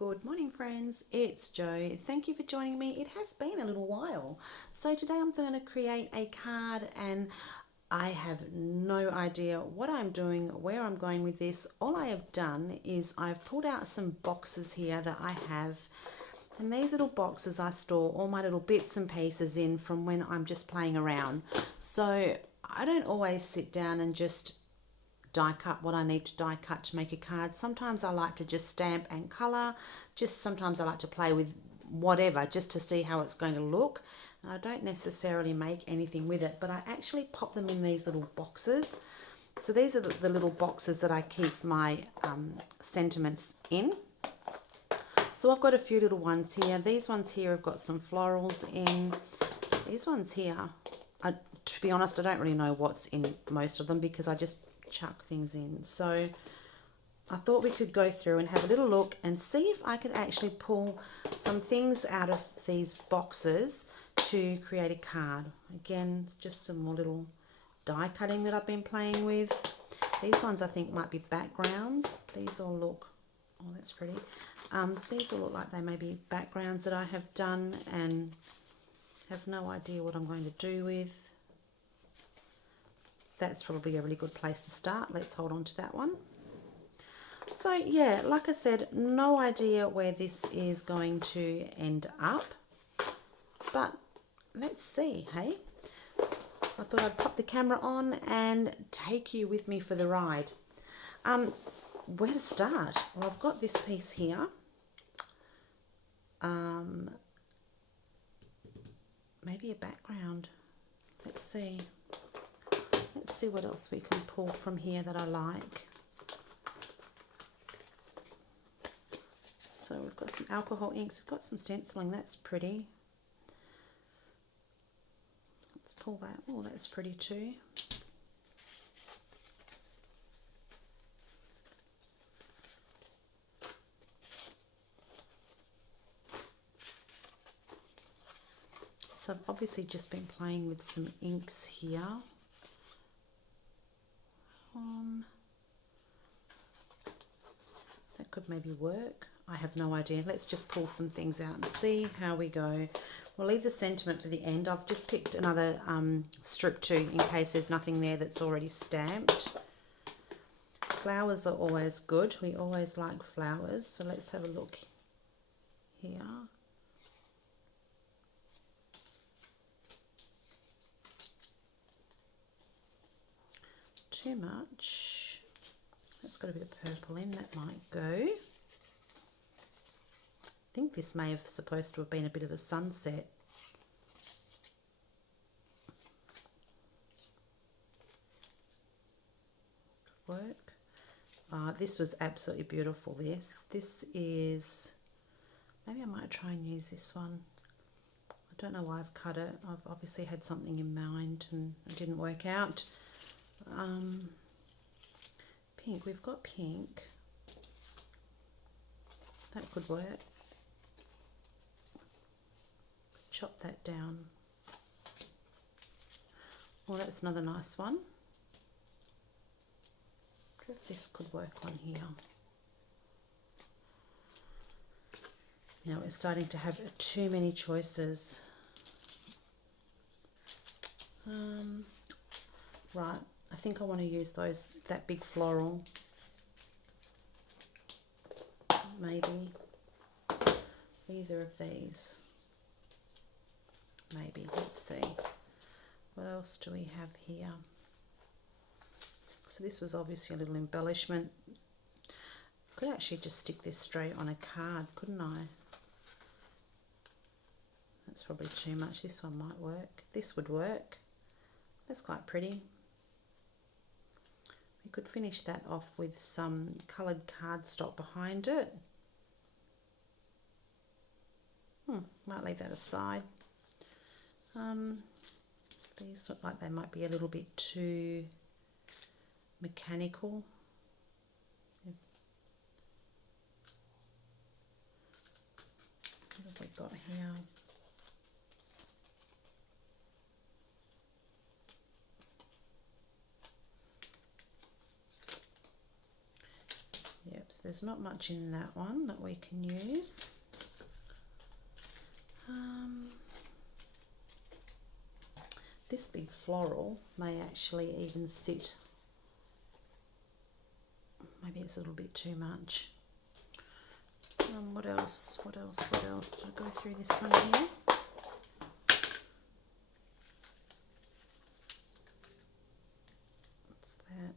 Good morning, friends. It's Jo. Thank you for joining me. It has been a little while. So today I'm going to create a card and I have no idea what I'm doing, where I'm going with this. All I have done is I've pulled out some boxes here that I have. And these little boxes I store all my little bits and pieces in from when I'm just playing around. So I don't always sit down and just die cut what I need to die cut to make a card. Sometimes I like to just stamp and colour. Just sometimes I like to play with whatever just to see how it's going to look. And I don't necessarily make anything with it, but I actually pop them in these little boxes. So these are the little boxes that I keep my sentiments in. So I've got a few little ones here. These ones here have got some florals in. These ones here, to be honest, I don't really know what's in most of them because I just chuck things in. So I thought we could go through and have a little look and see if I could actually pull some things out of these boxes to create a card. Again, just some more little die cutting that I've been playing with. These ones I think might be backgrounds. These all look, oh that's pretty. These all look like they may be backgrounds that I have done and have no idea what I'm going to do with. That's probably a really good place to start. Let's hold on to that one. So yeah, like I said, no idea where this is going to end up, but let's see, hey? I thought I'd pop the camera on and take you with me for the ride. Where to start? Well, I've got this piece here. Maybe a background. Let's see. Let's see what else we can pull from here that I like. So we've got some alcohol inks, we've got some stenciling, that's pretty. Let's pull that. Oh, that's pretty too. So I've obviously just been playing with some inks here. That could maybe work. I have no idea. Let's just pull some things out and see how we go. We'll leave the sentiment for the end. I've just picked another strip too in case there's nothing there that's already stamped. Flowers are always good. We always like flowers. So let's have a look here. Too much. That's got a bit of purple in, that might go. I think this may have supposed to have been a bit of a sunset. Work. This was absolutely beautiful, this is, maybe I might try and use this one. I don't know why I've cut it. I've obviously had something in mind and it didn't work out. Pink, we've got pink. That could work. Chop that down. Well, that's another nice one. I wonder if this could work on here. Now we're starting to have too many choices. Right, I think I want to use that big floral. Maybe either of these. Maybe, let's see. What else do we have here? So this was obviously a little embellishment. I could actually just stick this straight on a card, couldn't I? That's probably too much. This one might work. This would work. That's quite pretty. We could finish that off with some coloured cardstock behind it. Might leave that aside. These look like they might be a little bit too mechanical. What have we got here? Yep, so there's not much in that one that we can use. This big floral may actually even sit, maybe it's a little bit too much. What else? Did I go through this one here? What's that?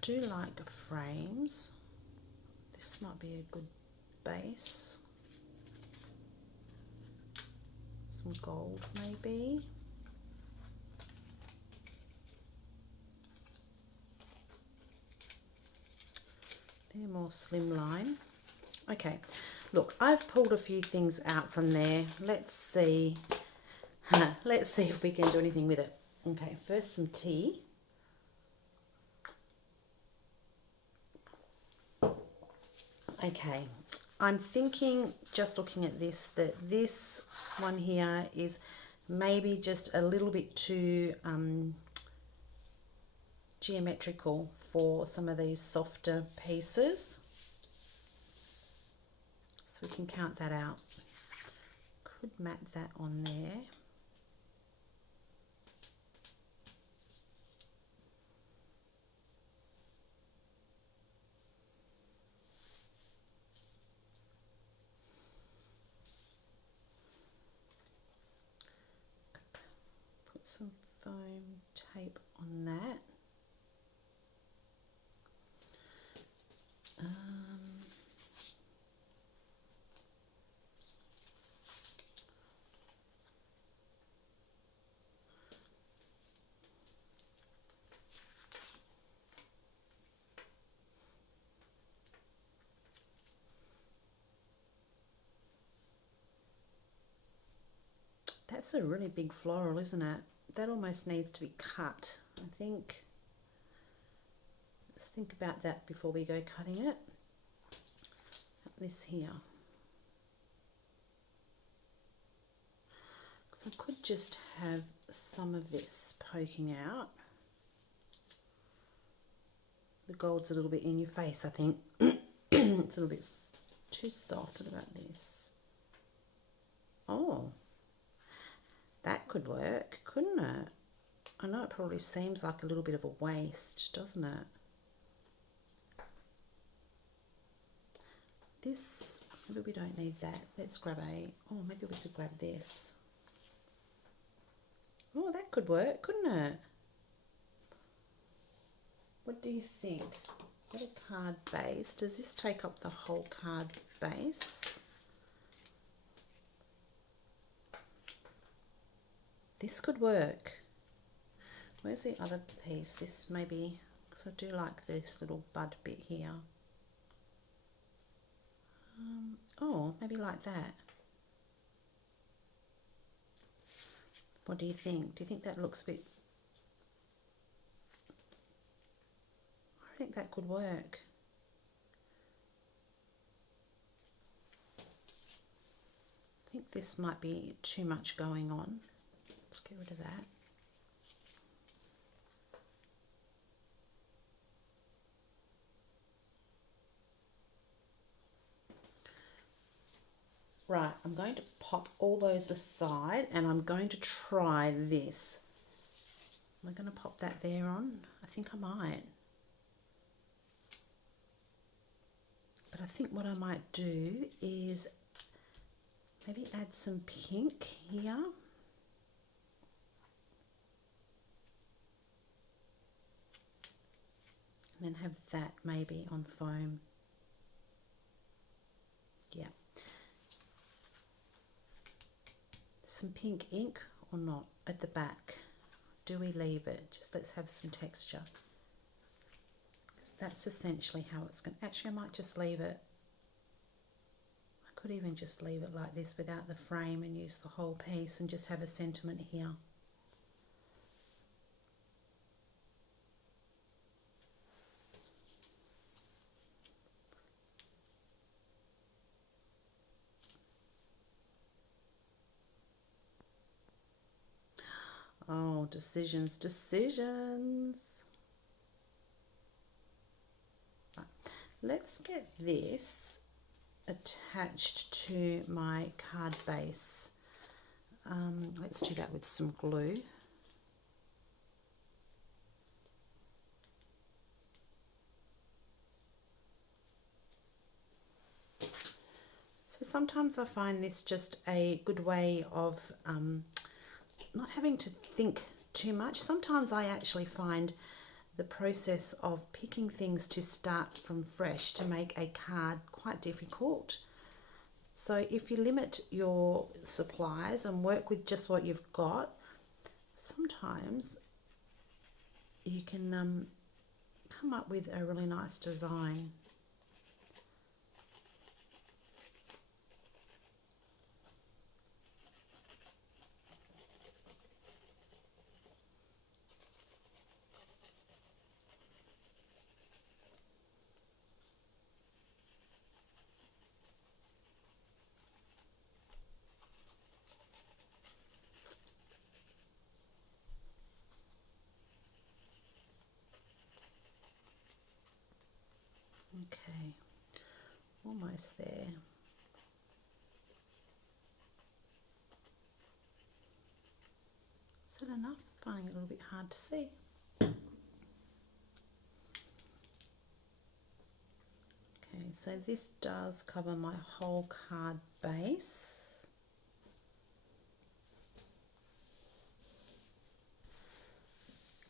Do like frames. This might be a good base. Some gold maybe. They're more slimline. Okay, look, I've pulled a few things out from there. Let's see. Let's see if we can do anything with it. Okay, first some tea. Okay, I'm thinking, just looking at this, that this one here is maybe just a little bit too geometrical for some of these softer pieces. So we can count that out. Could mat that on there. Put some foam tape on that. That's a really big floral, isn't it? That almost needs to be cut, I think. Let's think about that before we go cutting it. This here. So I could just have some of this poking out. The gold's a little bit in your face, I think. It's a little bit too soft. What about this? Oh. That could work, couldn't it? I know it probably seems like a little bit of a waste, doesn't it? This, maybe we don't need that. Let's grab maybe we could grab this. Oh, that could work, couldn't it? What do you think? Got a card base. Does this take up the whole card base? This could work. Where's the other piece? This maybe, because I do like this little bud bit here. Oh, maybe like that. What do you think? Do you think that looks a bit... I think that could work. I think this might be too much going on. Let's get rid of that. Right, I'm going to pop all those aside and I'm going to try this. Am I going to pop that there on? I think I might. But I think what I might do is maybe add some pink here. And then have that maybe on foam. Yeah. Some pink ink or not at the back. Do we leave it? Just let's have some texture. Because that's essentially how it's going. Actually, I might just leave it. I could even just leave it like this without the frame and use the whole piece and just have a sentiment here. Oh, decisions. let's get this attached to my card base. Let's do that with some glue. So sometimes I find this just a good way of not having to think too much. Sometimes I actually find the process of picking things to start from fresh to make a card quite difficult. So if you limit your supplies and work with just what you've got, sometimes you can come up with a really nice design. Okay, almost there. Is that enough? Finding it a little bit hard to see. Okay, so this does cover my whole card base.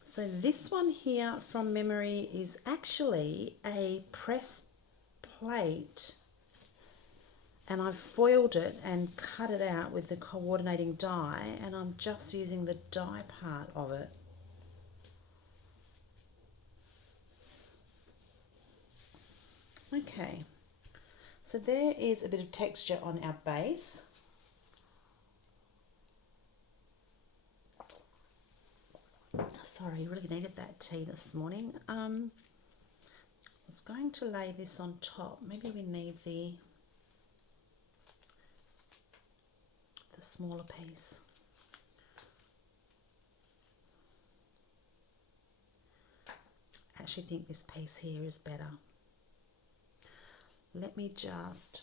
So this one here from memory is actually a press plate, and I've foiled it and cut it out with the coordinating die, and I'm just using the die part of it. Okay, so there is a bit of texture on our base. Sorry, really needed that tea this morning. I was going to lay this on top. Maybe we need the smaller piece. I actually think this piece here is better. Let me just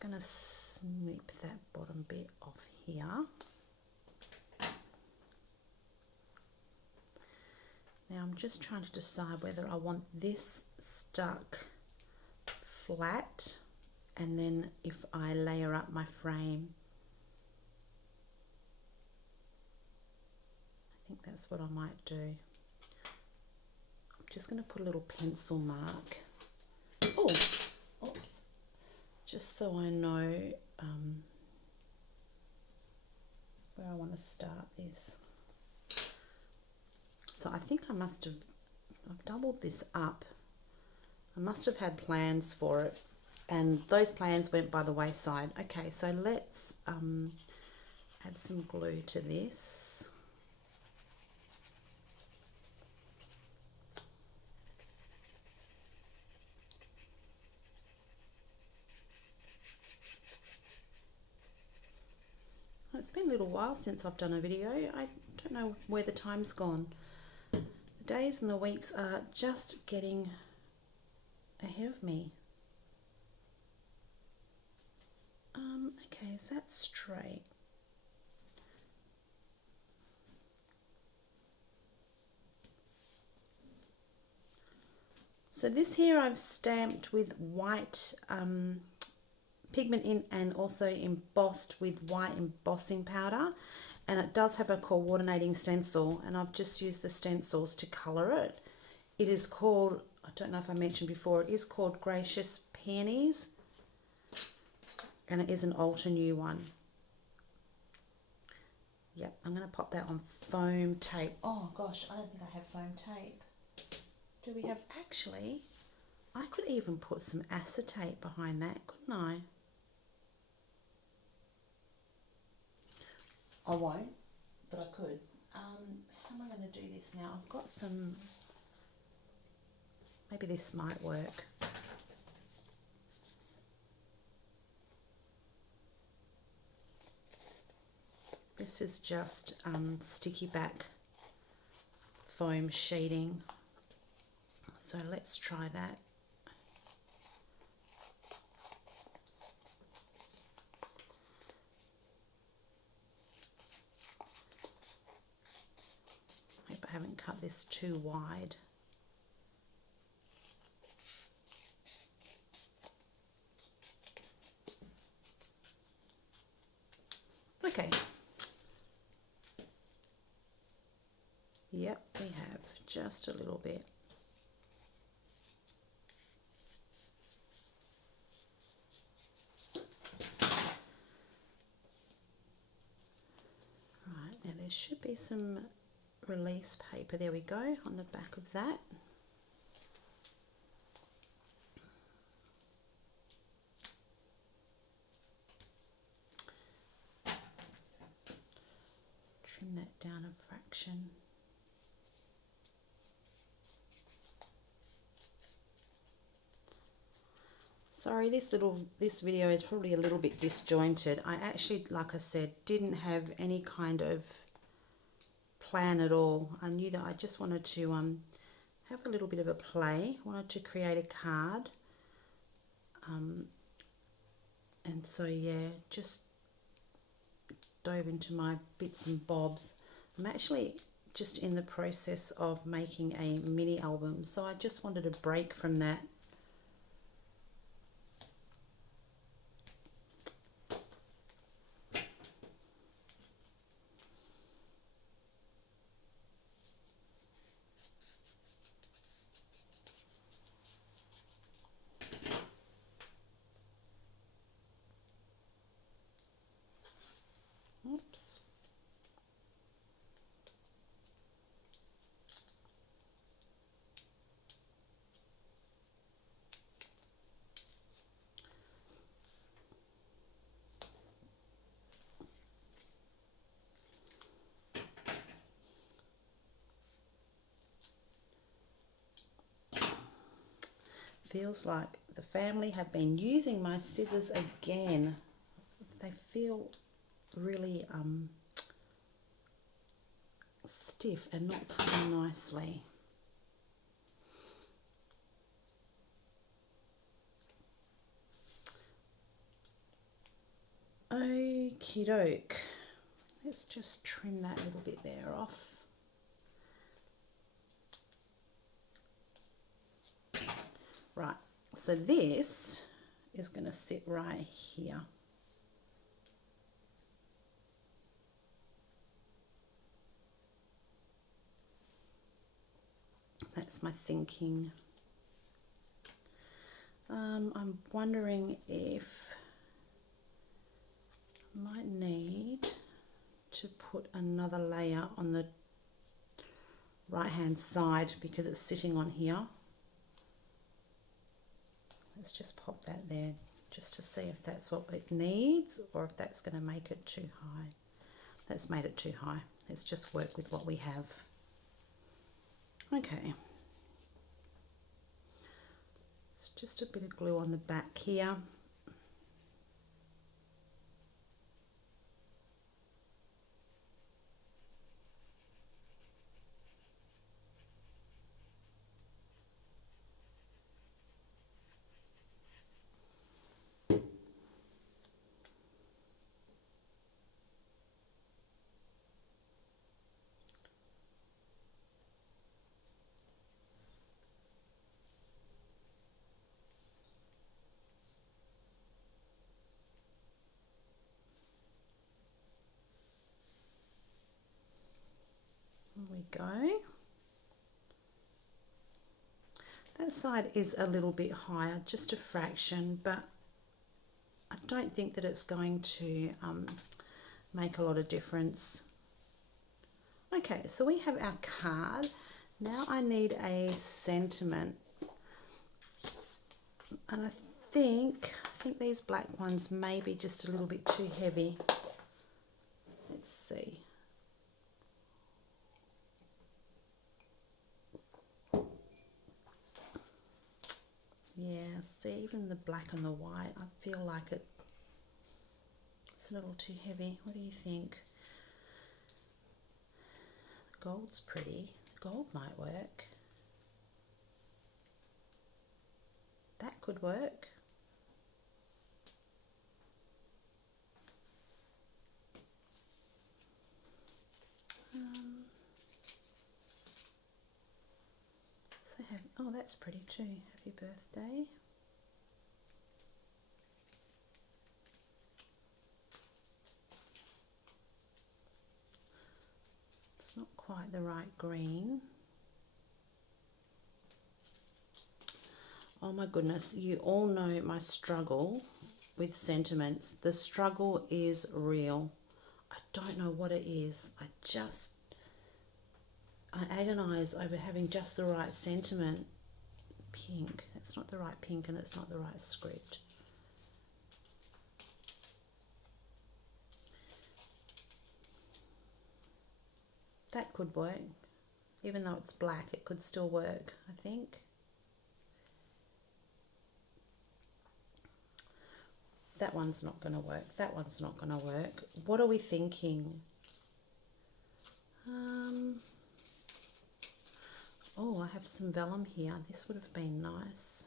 going to snip that bottom bit off here. Now I'm just trying to decide whether I want this stuck flat, and then if I layer up my frame, I think that's what I might do. I'm just going to put a little pencil mark. Oh, oops. Just so I know where I want to start this. So I think I've doubled this up. I must have had plans for it, and those plans went by the wayside. Okay, so let's add some glue to this. It's been a little while since I've done a video. I don't know where the time's gone. The days and the weeks are just getting ahead of me. Okay, so that's straight. So this here I've stamped with white pigment in, and also embossed with white embossing powder, and it does have a coordinating stencil, and I've just used the stencils to colour it. It is called, I don't know if I mentioned before, it is called Gracious Peonies, and it is an Altenew one. Yep, I'm going to pop that on foam tape. Oh gosh, I don't think I have foam tape. Do we have, actually, I could even put some acetate behind that, couldn't I? I won't, but I could. How am I going to do this now? I've got some, maybe this might work. This is just sticky back foam sheeting. So let's try that. Hope I haven't cut this too wide. Okay. Yep, we have just a little bit. Right, now there should be some release paper. There we go, on the back of that. Trim that down a fraction. Sorry, this video is probably a little bit disjointed. I actually, like I said, didn't have any kind of plan at all. I knew that I just wanted to have a little bit of a play. I wanted to create a card. And so yeah, just dove into my bits and bobs. I'm actually just in the process of making a mini album, so I just wanted a break from that. Oops. Feels like the family have been using my scissors again. They feel really stiff and not cutting nicely. Okie doke. Let's just trim that little bit there off. Right, so this is going to sit right here. That's my thinking. I'm wondering if I might need to put another layer on the right hand side because it's sitting on here. Let's just pop that there just to see if that's what it needs or if that's going to make it too high. That's made it too high. Let's just work with what we have. Okay. It's just a bit of glue on the back here. There we go. That side is a little bit higher, just a fraction, but I don't think that it's going to make a lot of difference. Okay, so we have our card. Now I need a sentiment. And I think these black ones may be just a little bit too heavy. Let's see. Yeah, see, even the black and the white, I feel like it's a little too heavy. What do you think? Gold's pretty. Gold might work. That could work. Oh, that's pretty too. Happy birthday. It's not quite the right green. Oh my goodness, you all know my struggle with sentiments. The struggle is real. I don't know what it is. I agonize over having just the right sentiment. Pink. It's not the right pink and it's not the right script. That could work. Even though it's black, it could still work, I think. That one's not going to work. That one's not going to work. What are we thinking? Oh, I have some vellum here. This would have been nice.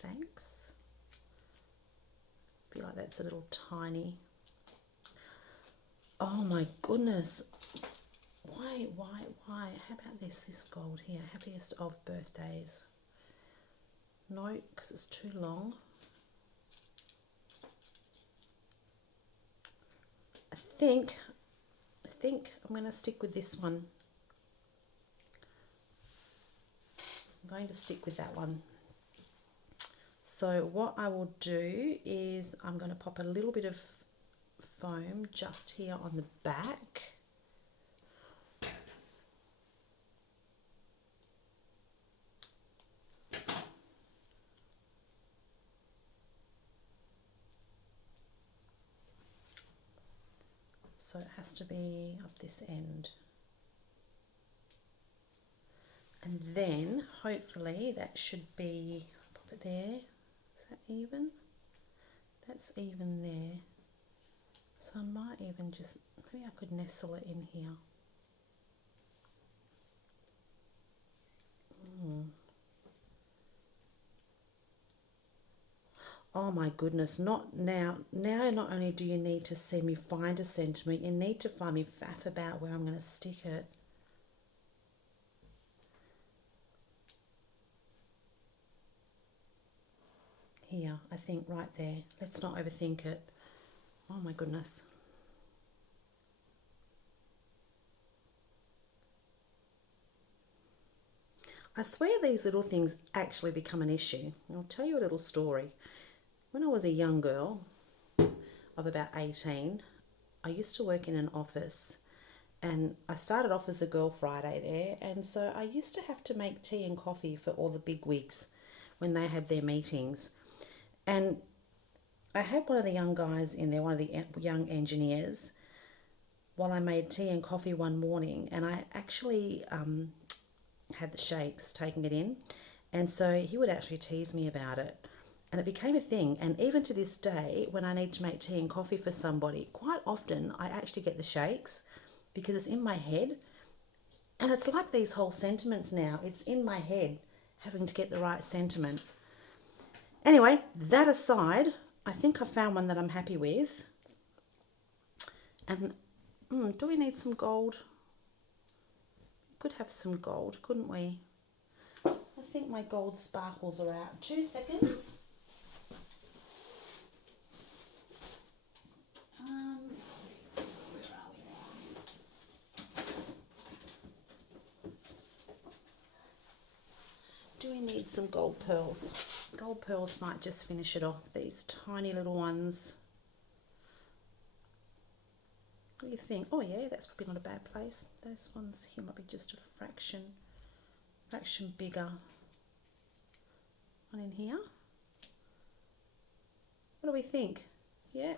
Thanks. I feel like that's a little tiny. Oh my goodness. Why? How about this gold here? Happiest of birthdays. No, because it's too long. I think I'm going to stick with this one. I'm going to stick with that one. So what I will do is I'm going to pop a little bit of foam just here on the back. So it has to be up this end. And then hopefully that should be, pop it there. Is that even? That's even there. So I might even just, maybe I could nestle it in here. Oh my goodness, not now. Now not only do you need to see me find a sentiment, you need to find me faff about where I'm going to stick it. Here, I think right there. Let's not overthink it. Oh my goodness. I swear these little things actually become an issue. I'll tell you a little story. When I was a young girl of about 18, I used to work in an office and I started off as a Girl Friday there, and so I used to have to make tea and coffee for all the big wigs when they had their meetings. And I had one of the young guys in there, one of the young engineers, while I made tea and coffee one morning, and I actually had the shakes taking it in, and so he would actually tease me about it. And it became a thing, and even to this day, when I need to make tea and coffee for somebody, quite often I actually get the shakes because it's in my head. And it's like these whole sentiments now, it's in my head, having to get the right sentiment. Anyway, that aside, I think I found one that I'm happy with. And do we need some gold? Could have some gold, couldn't we? I think my gold sparkles are out. 2 seconds. Where are we? Do we need some gold pearls? Gold pearls might just finish it off. These tiny little ones. What do you think? Oh yeah, that's probably not a bad place. Those ones here might be just a fraction bigger. One in here. What do we think? Yeah.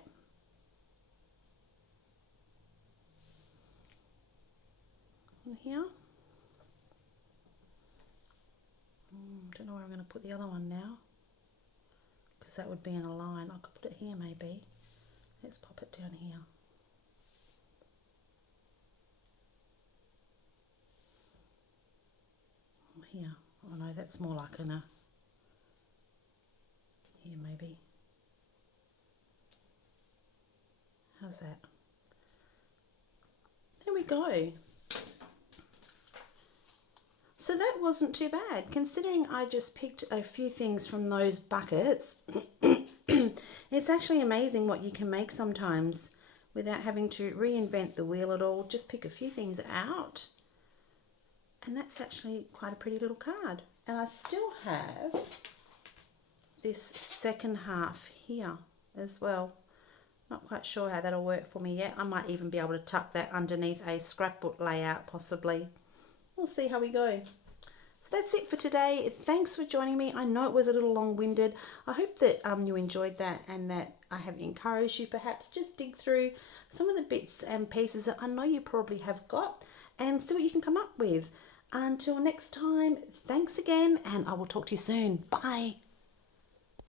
In here. Don't know where I'm going to put the other one now, because that would be in a line. I could put it here maybe. Let's pop it down here. Here. Oh no, that's more like in a, here maybe. How's that? There we go. So that wasn't too bad, considering I just picked a few things from those buckets. It's actually amazing what you can make sometimes without having to reinvent the wheel at all. Just pick a few things out. And that's actually quite a pretty little card. And I still have this second half here as well. Not quite sure how that'll work for me yet. I might even be able to tuck that underneath a scrapbook layout possibly. We'll see how we go. So that's it for today. Thanks for joining me. I know it was a little long-winded. I hope that you enjoyed that and that I have encouraged you perhaps just dig through some of the bits and pieces that I know you probably have got and see what you can come up with. Until next time, thanks again, and I will talk to you soon. Bye.